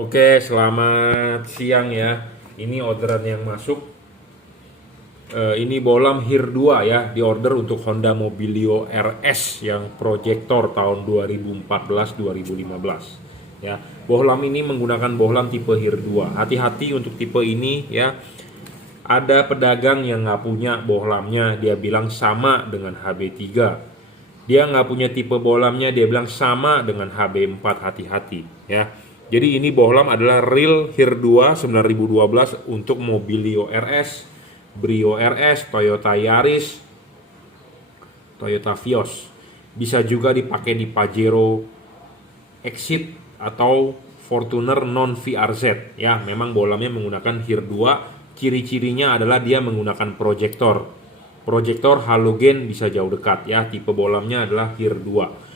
Oke, selamat siang ya. Ini orderan yang masuk. Ini bohlam HIR 2 ya, di order untuk Honda Mobilio RS yang proyektor tahun 2014-2015. Ya, bohlam ini menggunakan bohlam tipe HIR 2. Hati-hati untuk tipe ini ya. Ada pedagang yang nggak punya bohlamnya, dia bilang sama dengan HB3. Dia nggak punya tipe bohlamnya, dia bilang sama dengan HB4. Hati-hati ya. Jadi ini bohlam adalah real HIR 2 9012 untuk Mobilio RS, Brio RS, Toyota Yaris, Toyota Vios. Bisa juga dipakai di Pajero Exit atau Fortuner non VRZ ya. Memang bohlamnya menggunakan HIR 2. Ciri-cirinya adalah dia menggunakan proyektor. Proyektor halogen bisa jauh dekat ya. Tipe bohlamnya adalah HIR 2.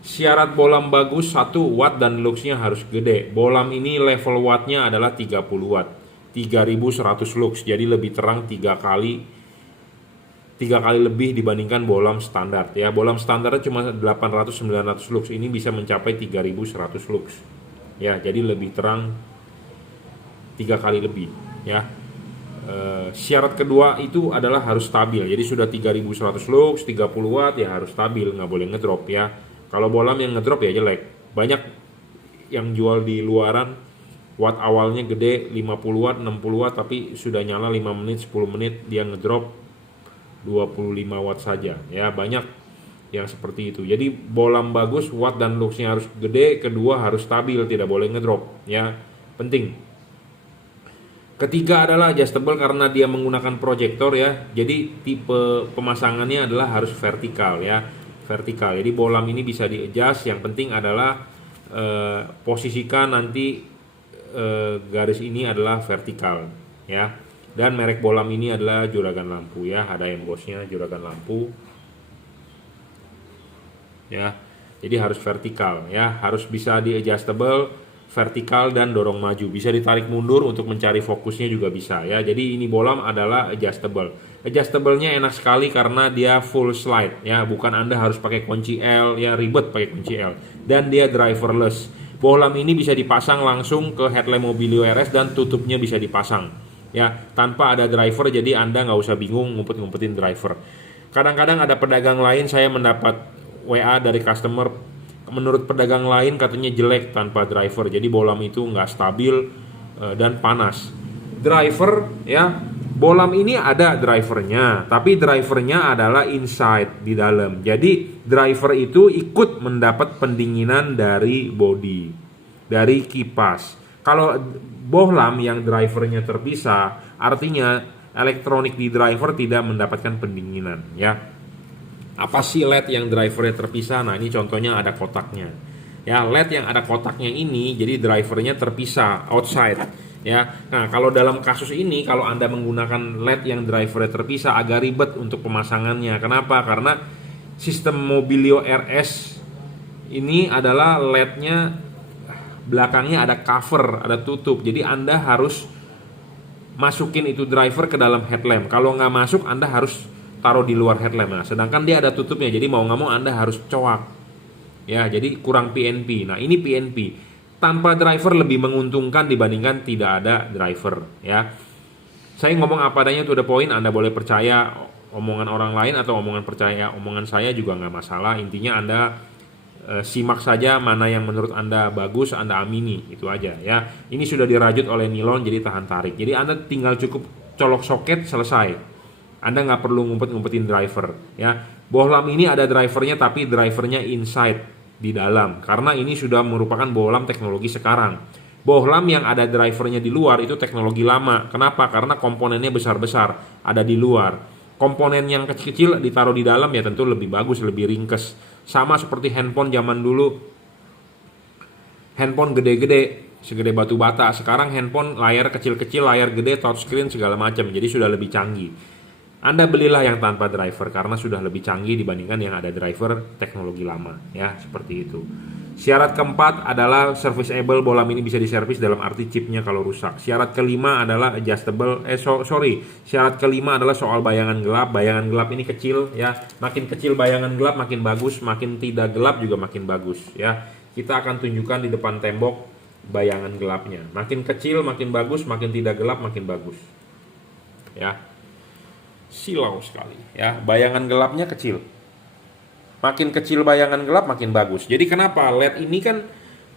Syarat bohlam bagus 1 watt dan luxnya harus gede. Bohlam ini level wattnya adalah 30 watt, 3100 lux, jadi lebih terang 3 kali lebih dibandingkan bohlam standar ya. Bohlam standarnya cuma 800-900 lux, ini bisa mencapai 3100 lux ya, jadi lebih terang 3 kali lebih ya. Syarat kedua itu adalah harus stabil, jadi sudah 3100 lux 30 watt ya harus stabil, nggak boleh ngedrop ya. Kalau bohlam yang ngedrop ya jelek. Banyak yang jual di luaran watt awalnya gede 50 watt 60 watt, tapi sudah nyala 5 menit 10 menit dia ngedrop 25 watt saja ya. Banyak yang seperti itu. Jadi bohlam bagus watt dan luxnya harus gede, kedua harus stabil, tidak boleh ngedrop ya, penting. Ketiga adalah adjustable karena dia menggunakan proyektor ya. Jadi tipe pemasangannya adalah harus vertikal ya, vertikal. Jadi bohlam ini bisa di-adjust. Yang penting adalah posisikan nanti garis ini adalah vertikal ya. Dan merek bohlam ini adalah Juragan Lampu ya. Ada embossnya Juragan Lampu ya. Jadi harus vertikal ya, harus bisa di-adjustable, vertikal dan dorong maju. Bisa ditarik mundur untuk mencari fokusnya juga bisa ya. Jadi ini bohlam adalah adjustable. Adjustable-nya enak sekali karena dia full slide ya, bukan Anda harus pakai kunci L ya, ribet pakai kunci L. Dan dia driverless. Bohlam ini bisa dipasang langsung ke headlamp Mobilio RS dan tutupnya bisa dipasang ya, tanpa ada driver, jadi Anda nggak usah bingung ngumpet-ngumpetin driver. Kadang-kadang ada pedagang lain, saya mendapat WA dari customer, menurut pedagang lain katanya jelek tanpa driver, jadi bohlam itu nggak stabil dan panas. Driver ya, bohlam ini ada drivernya, tapi drivernya adalah inside di dalam. Jadi driver itu ikut mendapat pendinginan dari bodi, dari kipas. Kalau bohlam yang drivernya terpisah, artinya elektronik di driver tidak mendapatkan pendinginan ya. Apa sih LED yang drivernya terpisah? Nah ini contohnya ada kotaknya ya. LED yang ada kotaknya ini jadi drivernya terpisah outside ya. Nah kalau dalam kasus ini, kalau Anda menggunakan LED yang drivernya terpisah agak ribet untuk pemasangannya. Kenapa? Karena sistem Mobilio RS ini adalah LED-nya belakangnya ada cover, ada tutup. Jadi Anda harus masukin itu driver ke dalam headlamp. Kalau nggak masuk, Anda harus taruh di luar headlamp. Nah, sedangkan dia ada tutupnya, jadi mau nggak mau Anda harus coak ya, jadi kurang PNP. Nah ini PNP. Tanpa driver lebih menguntungkan dibandingkan tidak ada driver ya. Saya ngomong apa adanya to the point, Anda boleh percaya omongan orang lain atau omongan saya juga nggak masalah. Intinya Anda simak saja mana yang menurut Anda bagus, Anda amini, itu aja ya. Ini sudah dirajut oleh nilon jadi tahan tarik, jadi Anda tinggal cukup colok soket, selesai. Anda nggak perlu ngumpet-ngumpetin driver ya. Bohlam ini ada drivernya, tapi drivernya inside di dalam, karena ini sudah merupakan bohlam teknologi sekarang. Bohlam yang ada drivernya di luar itu teknologi lama. Kenapa? Karena komponennya besar-besar ada di luar. Komponen yang kecil-kecil ditaruh di dalam ya tentu lebih bagus, lebih ringkes. Sama seperti handphone zaman dulu. Handphone gede-gede, segede batu bata. Sekarang handphone layar kecil-kecil, layar gede, touchscreen segala macam. Jadi sudah lebih canggih. Anda belilah yang tanpa driver karena sudah lebih canggih dibandingkan yang ada driver teknologi lama ya, seperti itu. Syarat keempat adalah serviceable. Bohlam ini bisa diservis dalam arti chipnya kalau rusak. Syarat kelima adalah adjustable. Syarat kelima adalah soal bayangan gelap. Bayangan gelap ini kecil ya. Makin kecil bayangan gelap makin bagus, makin tidak gelap juga makin bagus ya. Kita akan tunjukkan di depan tembok bayangan gelapnya. Makin kecil makin bagus, makin tidak gelap makin bagus. Ya. Silau sekali ya. Bayangan gelapnya kecil. Makin kecil bayangan gelap makin bagus. Jadi kenapa LED ini kan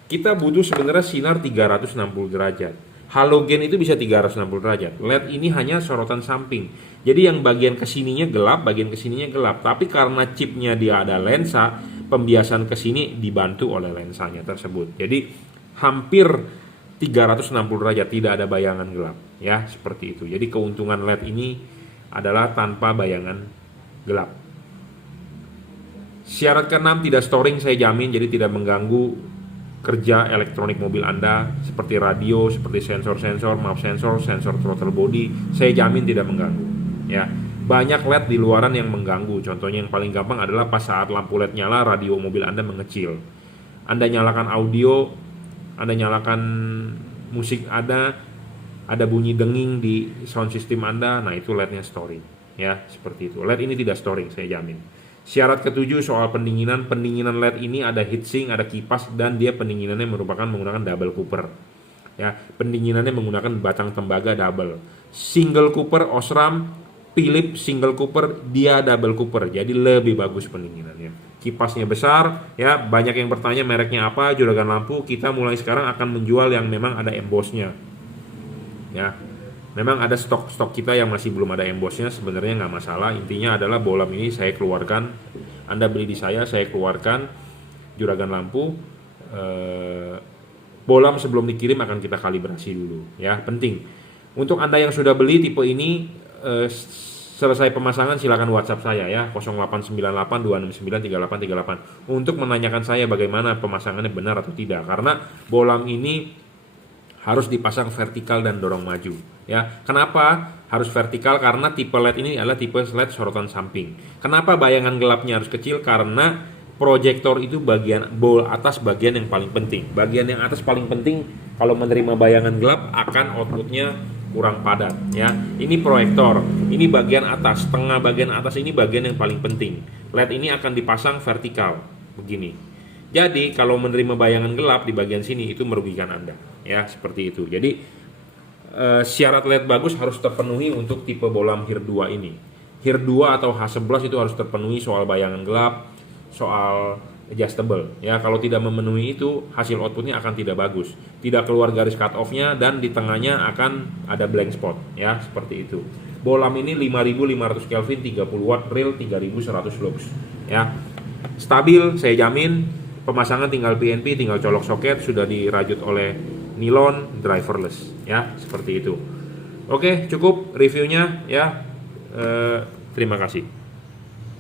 kita butuh sebenarnya sinar 360 derajat. Halogen itu bisa 360 derajat. LED ini hanya sorotan samping. Jadi yang bagian kesininya gelap, bagian kesininya gelap. Tapi karena chipnya dia ada lensa, pembiasan kesini dibantu oleh lensanya tersebut. Jadi hampir 360 derajat, tidak ada bayangan gelap. Ya, seperti itu. Jadi keuntungan LED ini adalah tanpa bayangan gelap. Syarat ke-6 tidak storing, saya jamin, jadi tidak mengganggu kerja elektronik mobil Anda seperti radio, seperti sensor-sensor, sensor throttle body, saya jamin tidak mengganggu. Ya, banyak LED di luaran yang mengganggu. Contohnya yang paling gampang adalah pas saat lampu LED nyala, radio mobil Anda mengecil. Anda nyalakan audio, Anda nyalakan musik, ada bunyi denging di sound system Anda, nah itu LED-nya storing. Ya, seperti itu. LED ini tidak storing, saya jamin. Syarat ke-7 soal pendinginan LED ini ada heatsink, ada kipas, dan dia pendinginannya merupakan menggunakan double cooper. Ya, pendinginannya menggunakan batang tembaga double. Single cooper Osram, Philips single cooper, dia double cooper. Jadi lebih bagus pendinginannya. Kipasnya besar, ya, banyak yang bertanya mereknya apa, juragan lampu. Kita mulai sekarang akan menjual yang memang ada embossnya. Ya. Memang ada stok kita yang masih belum ada embossnya, sebenarnya nggak masalah. Intinya adalah bolam ini saya keluarkan, Anda beli di saya keluarkan juragan lampu. Bolam sebelum dikirim akan kita kalibrasi dulu, ya, penting. Untuk Anda yang sudah beli tipe ini, selesai pemasangan silakan WhatsApp saya ya, 0898 269 3838 untuk menanyakan saya bagaimana pemasangannya benar atau tidak. Karena bolam ini harus dipasang vertikal dan dorong maju. Ya, kenapa harus vertikal? Karena tipe LED ini adalah tipe LED sorotan samping. Kenapa bayangan gelapnya harus kecil? Karena proyektor itu bagian bowl atas, bagian yang paling penting. Bagian yang atas paling penting kalau menerima bayangan gelap akan outputnya kurang padat. Ya, ini proyektor, ini bagian atas, tengah bagian atas ini bagian yang paling penting. LED ini akan dipasang vertikal begini. Jadi kalau menerima bayangan gelap di bagian sini itu merugikan Anda, ya, seperti itu. Jadi syarat LED bagus harus terpenuhi untuk tipe bolam HIR 2 ini. HIR 2 atau H11 itu harus terpenuhi soal bayangan gelap, soal adjustable. Ya, kalau tidak memenuhi itu hasil outputnya akan tidak bagus, tidak keluar garis cut off-nya, dan di tengahnya akan ada blank spot, ya, seperti itu. Bolam ini 5500 Kelvin, 30 watt, real 3100 lux, ya. Stabil, saya jamin. Pemasangan tinggal PNP, tinggal colok soket, sudah dirajut oleh nilon, driverless, ya, seperti itu. Oke, cukup reviewnya, ya. Terima kasih.